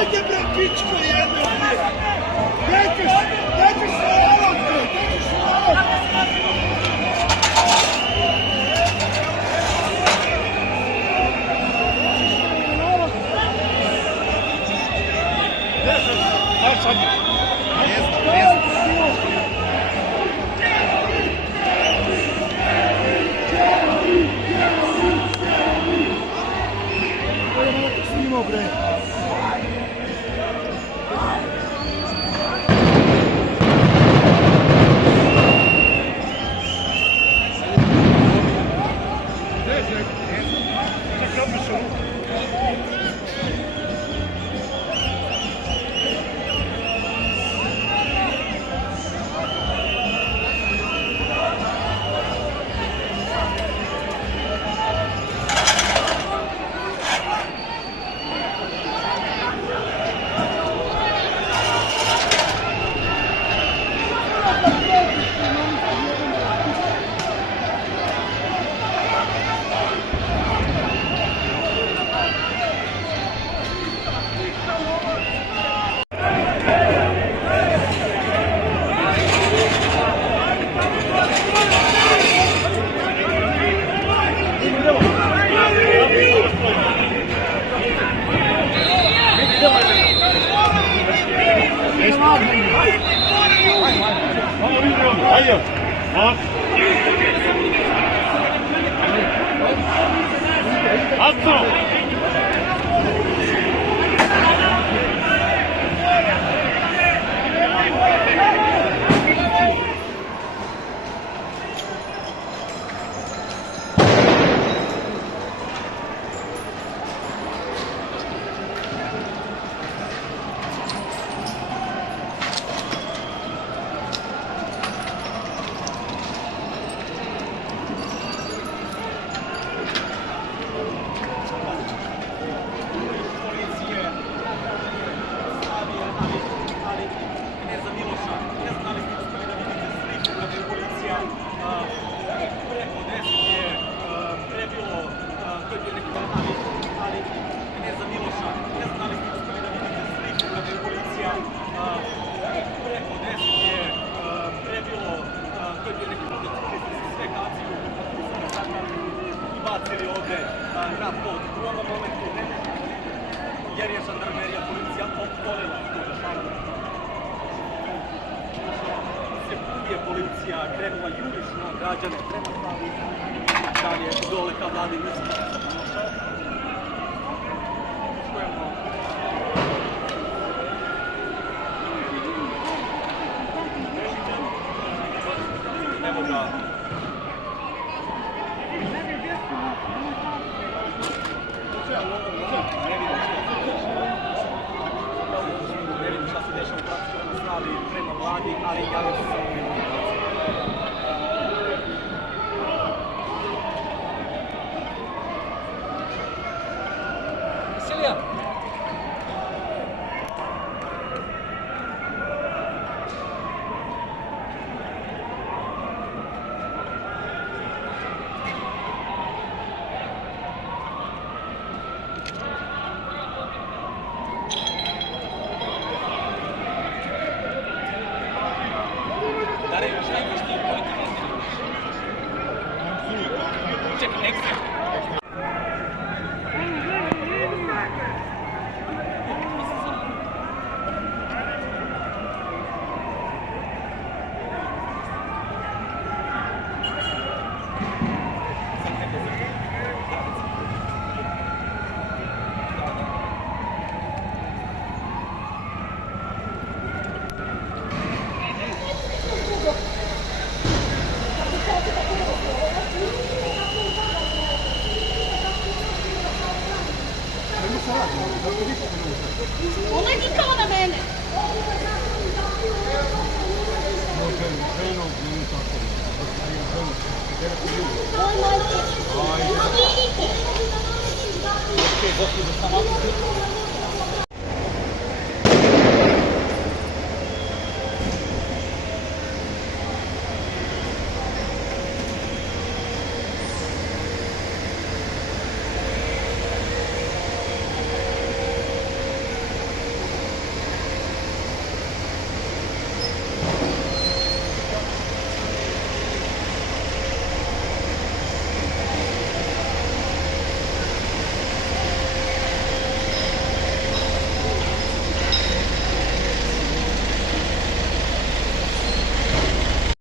Ajde bre, pičko jedno bre! Dajte se alat bre, dajte se alat! Snimo bre! Hayır. Bak. Attım. Bacili ovde na pod. U ovom momentu ne, jer je žandarmerija, policija opkolila to dešavanje. Sekundije policija krenula jurišno građane prema stavi, dalje dole ka vladi Miskić. Evo ga. Ne vidim šta se dešava u pravcu prema stavi, prema vladi, ali javio se samo minuta. Silija! Ona je vikala na mene. Ajde.